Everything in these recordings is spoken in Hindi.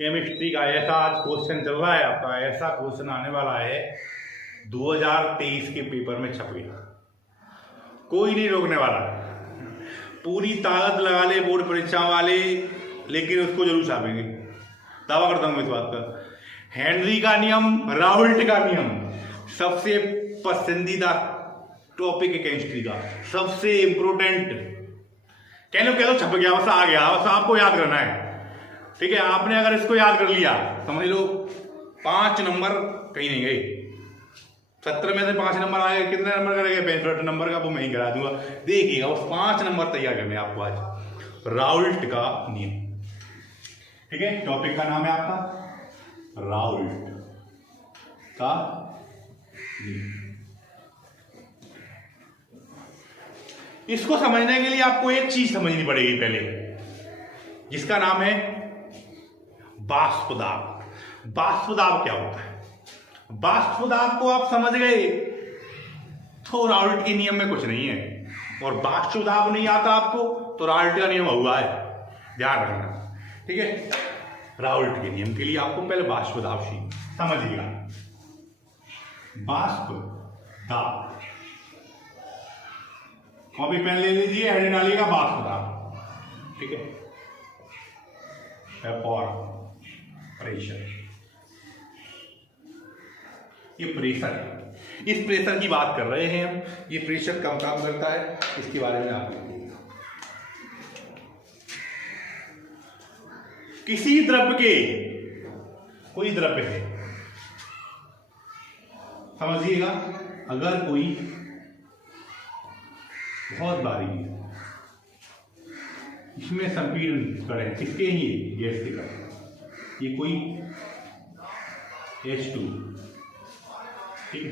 केमिस्ट्री का ऐसा आज क्वेश्चन चल रहा है आपका, ऐसा क्वेश्चन आने वाला है 2023 के पेपर में छप गया, कोई नहीं रोकने वाला। पूरी ताकत लगा ले बोर्ड परीक्षा वाले, लेकिन उसको जरूर छापेंगे, दावा करता हूं इस बात का। हेनरी का नियम, राउल्ट का नियम, सबसे पसंदीदा टॉपिक है केमिस्ट्री का, सबसे इंपोर्टेंट। कह लो छप गया, बस आ गया, बस आपको याद करना है, ठीक है। आपने अगर इसको याद कर लिया, समझ लो 5 नंबर कहीं नहीं गए। 70 में से 5 नंबर आए, कितने नंबर करेंगे? 65 नंबर का वो मैं ही करा दूंगा, देखिएगा। बस 5 नंबर तैयार करने आपको आज। राउल्ट का नियम, ठीक है। टॉपिक का नाम है आपका राउल्ट का नियम। इसको समझने के लिए आपको एक चीज समझनी पड़ेगी पहले, जिसका नाम है वाष्प दाब। वाष्प दाब क्या होता है? वाष्प दाब को आप समझ गए तो राउल्ट के नियम में कुछ नहीं है। और वाष्प दाब नहीं आता आपको तो राउल्ट का नियम हुआ है, ध्यान रखना, ठीक है। राउल्ट के नियम के लिए आपको पहले वाष्प दाब समझिएगा। वाष्प दाब, कॉपी पेन ले लीजिए, हेड डालिएगा वाष्प दाब, ठीक है। प्रेशर, ये प्रेशर है, इस प्रेशर की बात कर रहे हैं हम। ये प्रेशर कम काम करता है, इसके बारे में आप लिखिएगा। किसी द्रव्य के, कोई द्रव्य है, समझिएगा, अगर कोई बहुत भारी है, इसमें संपीड़न करें, किसके ही गैस के करें, ये कोई H2, ठीक है,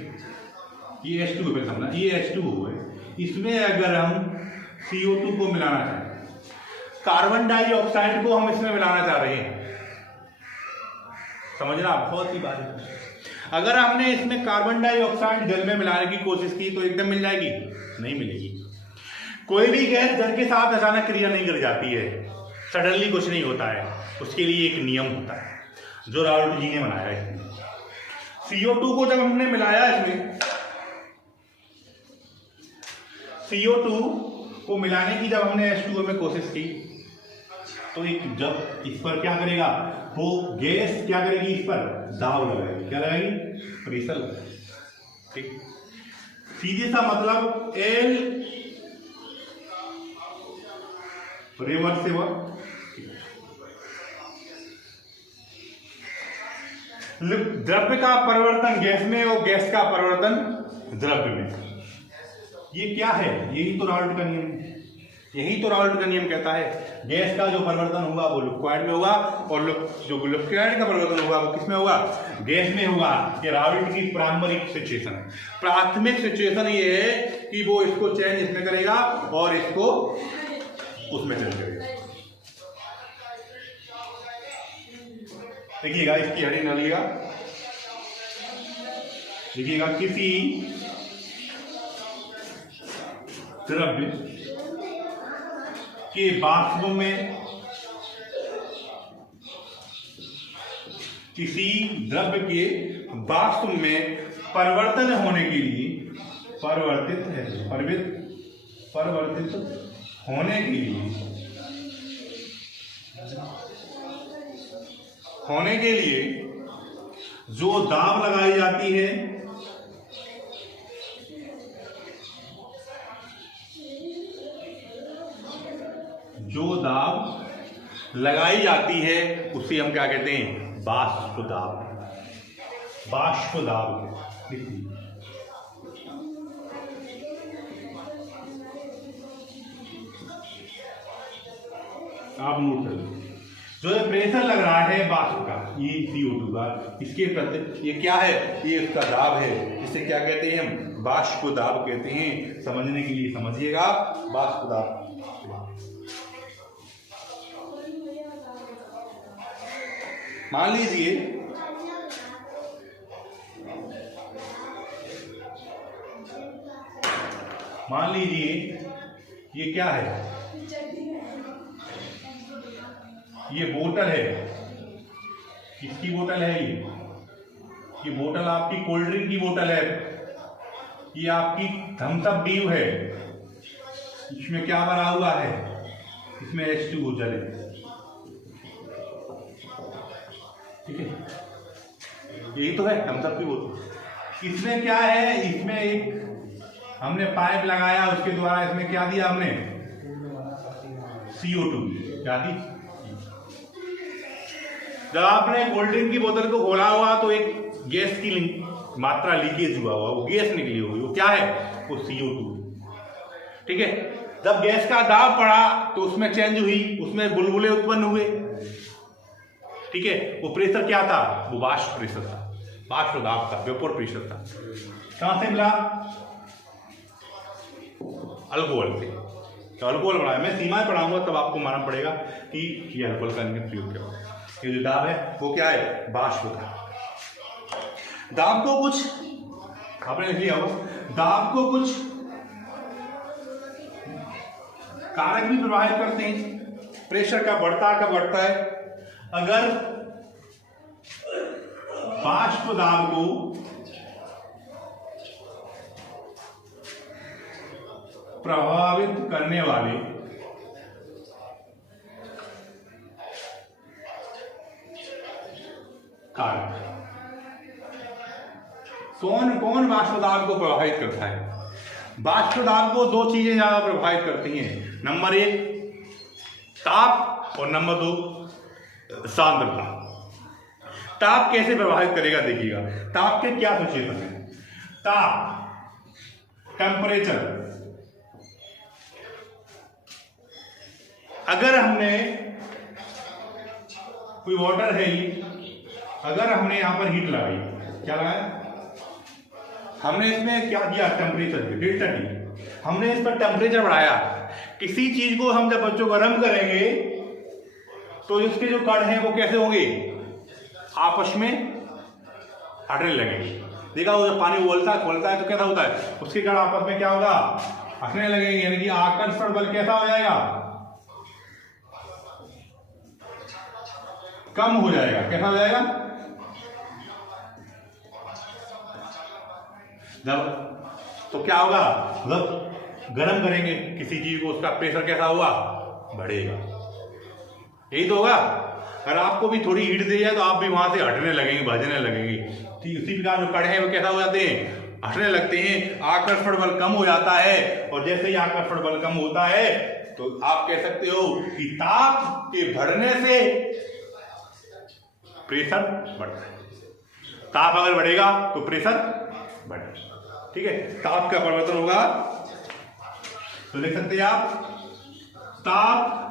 ये H2 पे समझना, ये H2 है। इसमें अगर हम CO2 को मिलाना चाहें, कार्बन डाइऑक्साइड को हम इसमें मिलाना चाह रहे हैं, समझना, बहुत ही बात है। अगर हमने इसमें कार्बन डाइऑक्साइड जल में मिलाने की कोशिश की तो एकदम मिल जाएगी? नहीं मिलेगी। कोई भी गैस जल के साथ अचानक क्रिया नहीं कर जाती है, सडनली कुछ नहीं होता है, उसके लिए एक नियम होता है जो राउल्ट जी ने बनाया है। CO2 को जब हमने मिलाया, इसमें CO2 को मिलाने की जब हमने H2O में कोशिश की, तो एक जब इस पर क्या करेगा, वो गैस क्या करेगी, इस पर दाब लगाएगी, क्या लगाएगी? प्रेशर, ठीक। सीधे सा मतलब L रिवर्सिबल, द्रव्य का परिवर्तन गैस में और गैस का परिवर्तन द्रव्य में, ये क्या है? यही तो राउल्ट का नियम है। यही तो राउल्ट का नियम कहता है, गैस का जो परिवर्तन होगा वो लिक्विड में होगा, और जो लिक्विड का परिवर्तन होगा वो किसमें होगा? गैस में होगा। ये राउल्ट की प्राइमरी सिचुएशन है। प्राथमिक सिचुएशन ये है कि वो इसको चेंज इसमें करेगा और इसको उसमें चेंज करेगा। देखिएगा, इसकी हेडिंग डालिएगा, देखिएगा, किसी द्रव्य के वाष्प में, किसी द्रव्य के वाष्प में परिवर्तन होने के लिए, परिवर्तित होने के लिए जो दाब लगाई जाती है, जो दाब लगाई जाती है उसे हम क्या कहते हैं? वाष्प दाब। वाष्प दाब लिखिए। आप नोट कर लीजिए। जो ये प्रेशर लग रहा है वाष्प का, ये CO2 का, इसके प्रति ये क्या है? ये इसका दाब है। इसे क्या कहते हैं हम? वाष्प दाब कहते हैं। समझने के लिए समझिएगा, वाष्प दाब। मान लीजिए ये क्या है? ये बोतल है, किसकी बोतल है ये बोतल आपकी कोल्ड ड्रिंक की बोतल है, ये आपकी थम्स अप ड्यू है। इसमें क्या भरा हुआ है? इसमें H2O जल है, ठीक है, यही तो है थम्स अप की बोतल। इसमें क्या है? इसमें एक हमने पाइप लगाया, उसके द्वारा इसमें क्या दिया हमने? CO2। क्या दी? जब आपने कोल्ड ड्रिंक की बोतल को खोला हुआ तो एक गैस की मात्रा लीकेज हुआ हुआ, वो गैस निकली हुई, वो क्या है? वो CO2, ठीक है। जब गैस का दाब पड़ा तो उसमें चेंज हुई, उसमें बुलबुले उत्पन्न हुए, ठीक है। वो प्रेशर क्या था? वो वाष्प प्रेशर था, वाष्प दाब था, वेपर प्रेशर था। कहां से मिला? अल्कोहल से। तो अल्कोहल बढ़ाया, मैं सीमा पढ़ाऊंगा तब आपको मालूम पड़ेगा कि ये अल्कोहल का प्रयोग क्या है। ये जो दाब है वो क्या है? वाष्प का। दाब को कुछ आपने लिख लिया हो, दाब को कुछ कारक भी प्रभावित करते हैं। प्रेशर का बढ़ता कब बढ़ता है? अगर वाष्प दाब को प्रभावित करने वाले कारक। कौन कौन वाष्प दाब को प्रभावित करता है? वाष्प दाब को दो चीजें ज्यादा प्रभावित करती हैं। नंबर 1 ताप और नंबर 2 सांद्रता। ताप कैसे प्रभावित करेगा देखिएगा। ताप के क्या सचेतन है? ताप, टेम्परेचर। अगर हमने कोई वाटर है ही, अगर हमने यहां पर हीट लगाई, क्या लगाया हमने? इसमें क्या किया? टेम्परेचर डेल्टा टी, हमने इस पर टेम्परेचर बढ़ाया। किसी चीज को हम जब बच्चों गर्म करेंगे तो इसके जो कण हैं वो कैसे होंगे? आपस में हटने लगेंगे। देखा वो जब पानी उबलता है तो कैसा होता है? उसके कण आपस में क्या होगा? हटने लगेंगे, यानी कि आकर्षण बल कैसा हो जाएगा? कम हो जाएगा। कैसा हो जाएगा? जब तो क्या होगा? जब गर्म करेंगे किसी चीज को, उसका प्रेशर कैसा होगा? बढ़ेगा। यही तो होगा। अगर आपको भी थोड़ी हीट दी जाए तो आप भी वहां से हटने लगेंगे, भाजने लगेंगे। ठीक उसी प्रकार जो कण है वो कैसा हो जाते हैं? हटने लगते हैं। आकर्षण बल कम हो जाता है, और जैसे ही आकर्षण बल कम होता है तो आप कह सकते हो कि ताप के बढ़ने से प्रेशर बढ़ता है। ताप अगर बढ़ेगा तो प्रेशर बढ़ेगा, ठीक है। ताप का परिवर्तन होगा तो लिख सकते हैं आप, ताप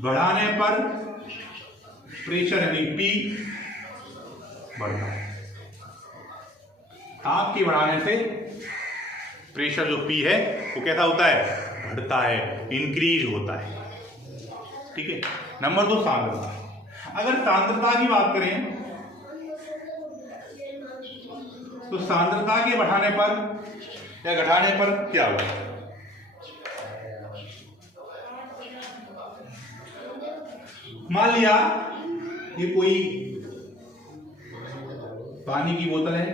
बढ़ाने पर प्रेशर यानी P बढ़ता है। ताप के बढ़ाने से प्रेशर जो P है वो कैसा होता है? बढ़ता है, इंक्रीज होता है, ठीक है। नंबर 2 सांद्रता। अगर सांद्रता की बात करें तो सांद्रता के बढ़ाने पर या घटाने पर क्या होगा? मान लिया ये कोई पानी की बोतल है,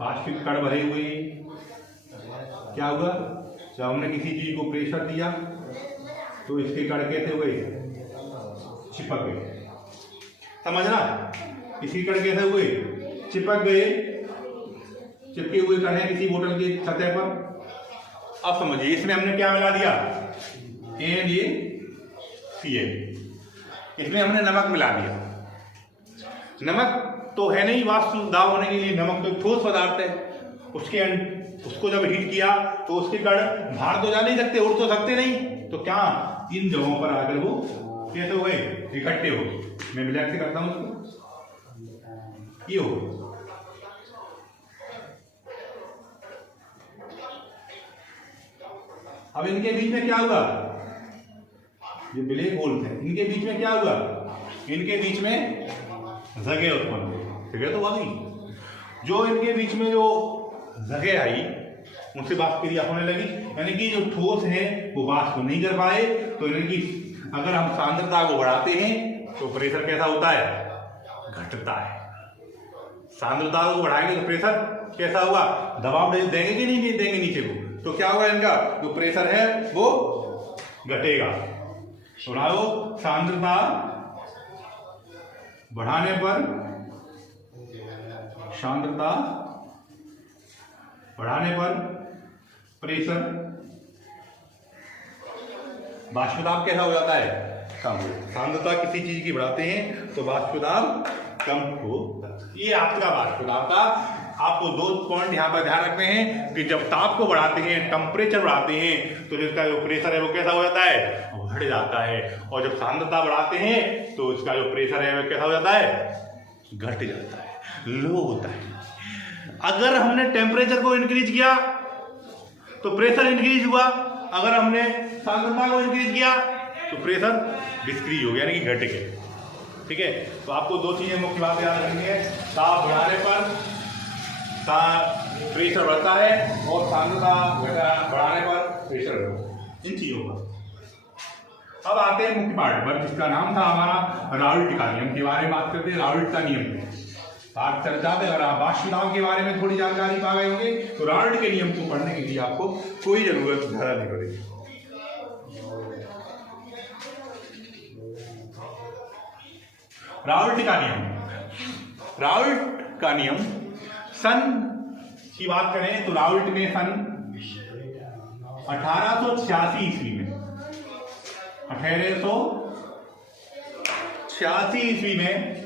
वाष्पिक कण भरे हुए हैं। क्या हुआ? जब हमने किसी चीज को प्रेशर दिया तो इसके कण कैसे हुए? चिपक गए। समझना? इसके कण कैसे हुए? चिपक गए। चिपके हुए कण है किसी बोतल की सतह पर। अब समझिए, इसमें हमने क्या मिला दिया? CaCl। इसमें हमने नमक मिला दिया। नमक तो है नहीं वाष्प दाब होने के लिए, नमक तो ठोस पदार्थ है। उसको जब हीट किया तो उसके कण बाहर तो जा नहीं सकते, उड़ तो सकते नहीं, तो क्या इन जगहों पर आकर वो कैसे हो गए? इकट्ठे हो गए। मैं ब्लैक से करता हूं उसको, ये हो। अब इनके बीच में क्या हुआ? ये ब्लैक होल थे, इनके बीच में क्या हुआ? इनके बीच में जगह उत्पन्न हुई। जगह तो आ गई। जो इनके बीच में जो जगह आई उनसे वाष्प क्रिया होने लगी, यानी कि जो ठोस है वो वाष्प नहीं कर पाए, तो इनकी अगर हम सांद्रता को बढ़ाते हैं तो प्रेशर कैसा होता है, घटता है। सांद्रता को बढ़ाएंगे तो प्रेशर कैसा होगा, दबाव देंगे कि नहीं देंगे नीचे को, तो क्या होगा इनका जो प्रेशर है वो घटेगा। सुनाओ, सांद्रता बढ़ाने पर प्रेशर, वाष्पदाब कैसा हो जाता है, कम हो। सांद्रता किसी चीज की बढ़ाते हैं तो वाष्पदाब कम हो। ये आपका वाष्पदाब का। आपको दो पॉइंट यहाँ पर ध्यान रखने हैं कि जब ताप को बढ़ाते हैं, टेम्परेचर बढ़ाते हैं, तो जिसका जो प्रेशर है वो कैसा हो जाता है, वो बढ़ जाता है। और जब सांद्रता बढ़ाते हैं तो इसका जो प्रेशर है वो कैसा हो जाता है, घट जाता है, लो होता है। अगर हमने टेम्परेचर को इंक्रीज किया तो प्रेशर इंक्रीज हुआ, अगर हमने सांद्रता को इंक्रीज किया तो प्रेशर डिक्रीज हो गया, यानी कि घट गया। ठीक है, तो आपको दो चीजें मुख्य बात याद रखनी है, ताप बढ़ाने पर प्रेशर बढ़ता है और सांद्रता बढ़ाने पर प्रेशर बढ़ता है, इन चीजों पर। अब आते हैं मुख्य पार्ट पर, जिसका नाम था हमारा राउल्ट का नियम। के बारे में बात करते हैं, राउल्ट का नियम आप चर्चा में। अगर आप वाष्पदाब के बारे में थोड़ी जानकारी पा गए होंगे तो राउल्ट के नियम को पढ़ने के लिए आपको कोई जरूरत ज्यादा नहीं पड़ेगी। राउल्ट का नियम सन की बात करें तो राउल्ट ने सन 1886 ईस्वी में 1886 ईस्वी में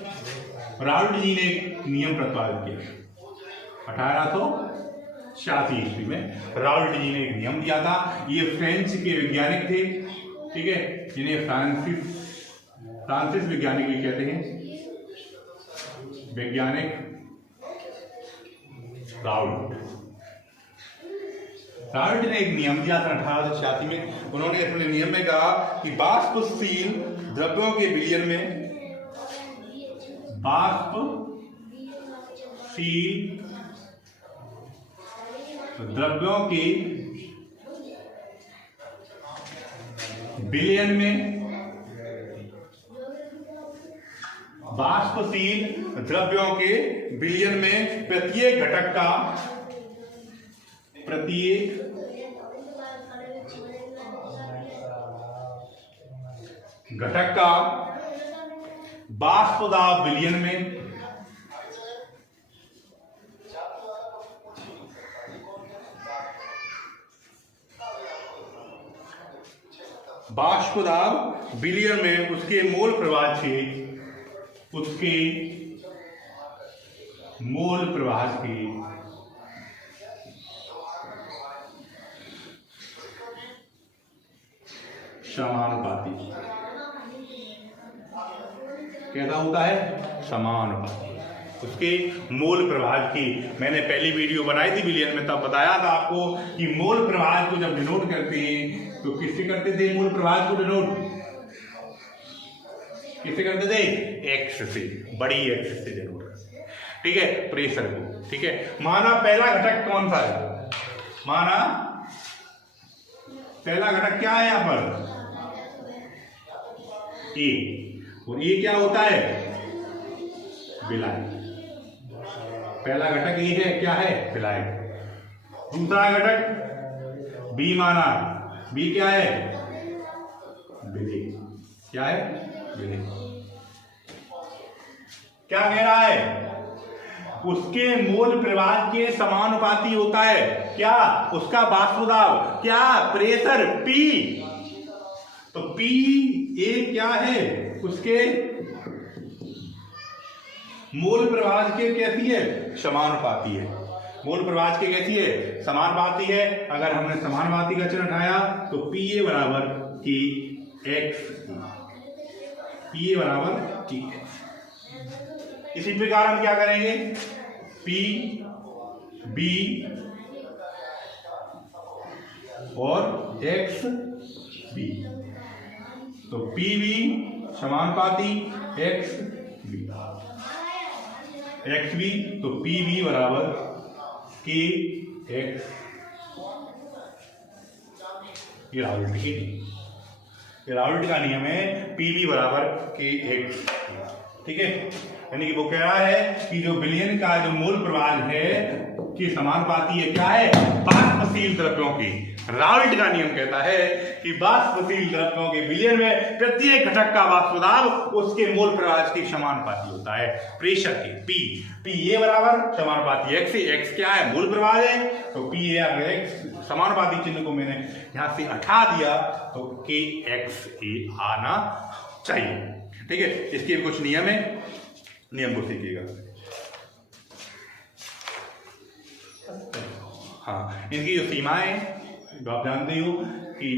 राउल्ट जी ने एक नियम प्रतिपादित किया। 1886 ईस्वी में राउल्ट जी ने एक नियम दिया था। ये फ्रेंच के वैज्ञानिक थे, ठीक है, जिन्हें फ्रांसिस वैज्ञानिक भी कहते हैं, वैज्ञानिक राउल्ट ने एक नियम दिया था 1886 में। उन्होंने अपने नियम में कहा कि वाष्पशील द्रव्यों के विलयन में वाष्पशील द्रव्यों के विलयन में प्रत्येक घटक का वाष्पदाब विलयन में उसके मोल प्रवाह से समानुपाती। कैसा होता है, समानुपाती। उसके मोल प्रवाह की मैंने पहली वीडियो बनाई थी विलियन में, तब बताया था आपको कि मोल प्रवाह को जब डिनोट करते हैं तो किससे करते थे, मोल प्रवाह को डिनोट किससे करते थे, एक्स से, बड़ी एक्स से डिनोट करते, ठीक है, प्रेशर को। ठीक है, माना पहला घटक कौन सा है, माना पहला घटक क्या है यहां पर, ए, और ये क्या होता है, विलायक। पहला घटक ये है, क्या है, विलायक। दूसरा घटक बी माना, बी क्या है, विलेय। क्या है, विलेय। क्या कह रहा है, उसके मोल प्रवाह के समानुपाती होता है, क्या, उसका वाष्पदाब, क्या, प्रेशर पी। तो पी ए क्या है, उसके मोल प्रवाह के कैसी है, समानुपाती है। मोल प्रवाह के कैसी है, समानुपाती है। अगर हमने समानुपाती का चिन्ह उठाया तो पी ए बराबर की एक्स, पी ए बराबर की एक्स। इसी प्रकार हम क्या करेंगे, पी बी और एक्स बी। तो पी बी समानुपाती एक्स बी, एक्स बी, तो पी बी बराबर के एक्स। ये राउल्ट की नियम, राउल्ट का नियम है पीवी बराबर के एक्स, ठीक है। यानी कि वो कह रहा है कि जो विलयन का जो मोल प्रवाह है कि समानुपाती है क्या है, वाष्पशील द्रव्यों की। राउल्ट का नियम कहता है कि वाष्पशील द्रव्यों के विलयन में प्रत्येक घटक का वाष्प दाब उसके मोल प्रवाह के समानुपाती होता है। प्रेशर के पी ए बराबर समानुपाती एक्स, एक्स क्या है, मोल प्रवाह है, तो पी ए एक्स समानुपाती चिन्ह को मैंने यहां से हटा दिया तो के एक्स ए आना चाहिए, ठीक है। इसके भी कुछ नियम है, नियम को सीखिएगा। हाँ, इनकी जो सीमाएं आप जानते हो कि